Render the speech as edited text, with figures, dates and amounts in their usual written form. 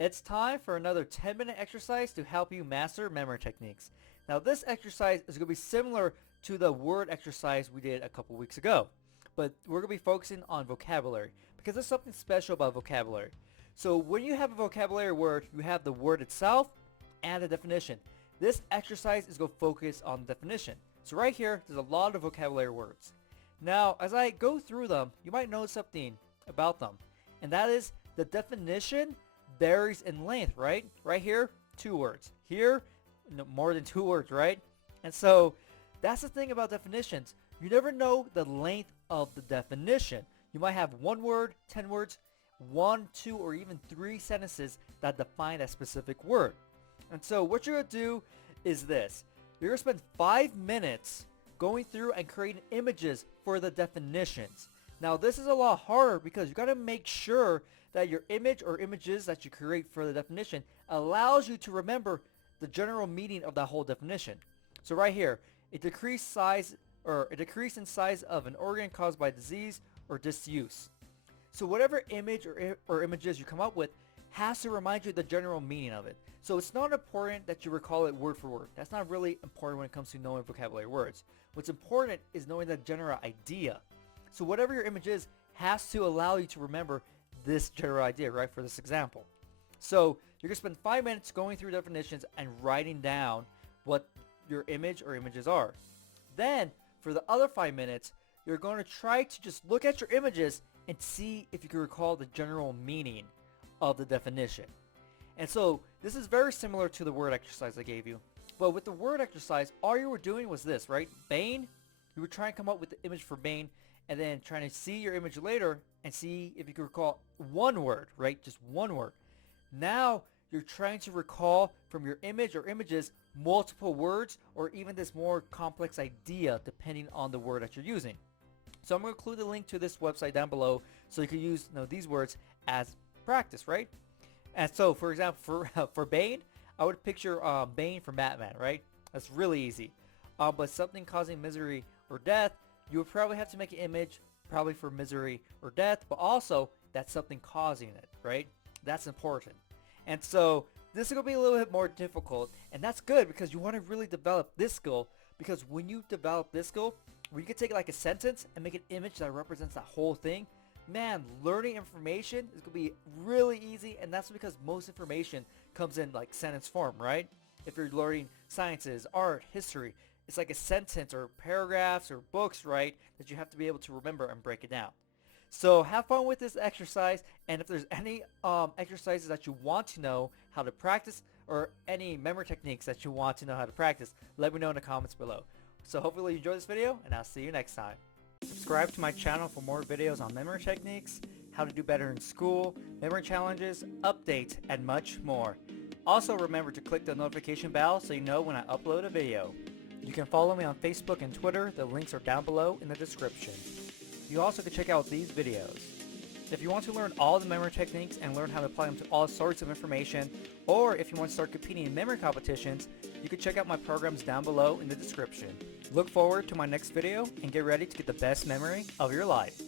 It's time for another 10-minute exercise to help you master memory techniques. Now this exercise is going to be similar to the word exercise we did a couple weeks ago, but we're going to be focusing on vocabulary because there's something special about vocabulary. So when you have a vocabulary word, you have the word itself and the definition. This exercise is going to focus on the definition. So right here, there's a lot of vocabulary words. Now, as I go through them, you might notice something about them, and that is the definition varies in length, right? Right here, 2 words. Here, no, more than 2 words, right? And so that's the thing about definitions. You never know the length of the definition. You might have 1 word, 10 words, 1, 2, or even 3 sentences that define that specific word. And so what you're going to do is this. You're going to spend 5 minutes going through and creating images for the definitions. Now this is a lot harder because you got to make sure that your image or images that you create for the definition allows you to remember the general meaning of that whole definition. So right here, a decreased in size of an organ caused by disease or disuse. So whatever image or images you come up with has to remind you the general meaning of it. So it's not important that you recall it word for word. That's not really important when it comes to knowing vocabulary words. What's important is knowing the general idea. So whatever your image is has to allow you to remember this general idea, right, for this example. So you're going to spend 5 minutes going through definitions and writing down what your image or images are. Then, for the other 5 minutes, you're going to try to just look at your images and see if you can recall the general meaning of the definition. And so this is very similar to the word exercise I gave you. But with the word exercise, all you were doing was this, right? Bane, you would try and come up with the image for Bane and then trying to see your image later and see if you can recall 1 word, right? Just 1 word. Now you're trying to recall from your image or images multiple words or even this more complex idea depending on the word that you're using. So I'm going to include the link to this website down below so you can use these words as practice, right? And so, for example, for Bane, I would picture Bane from Batman, right? That's really easy. But something causing misery or death, you would probably have to make an image probably for misery or death, but also that's something causing it, right? That's important. And so this is going to be a little bit more difficult, and that's good because you want to really develop this skill, because when you develop this skill, where you can take like a sentence and make an image that represents that whole thing, man, learning information is going to be really easy, and that's because most information comes in like sentence form, right? If you're learning sciences, art, history, it's like a sentence or paragraphs or books, right, that you have to be able to remember and break it down. So have fun with this exercise, and if there's any exercises that you want to know how to practice or any memory techniques that you want to know how to practice, let me know in the comments below. So hopefully you enjoyed this video, and I'll see you next time. Subscribe to my channel for more videos on memory techniques, how to do better in school, memory challenges, updates, and much more. Also remember to click the notification bell so you know when I upload a video. You can follow me on Facebook and Twitter. The links are down below in the description. You also can check out these videos. If you want to learn all the memory techniques and learn how to apply them to all sorts of information, or if you want to start competing in memory competitions, you can check out my programs down below in the description. Look forward to my next video and get ready to get the best memory of your life.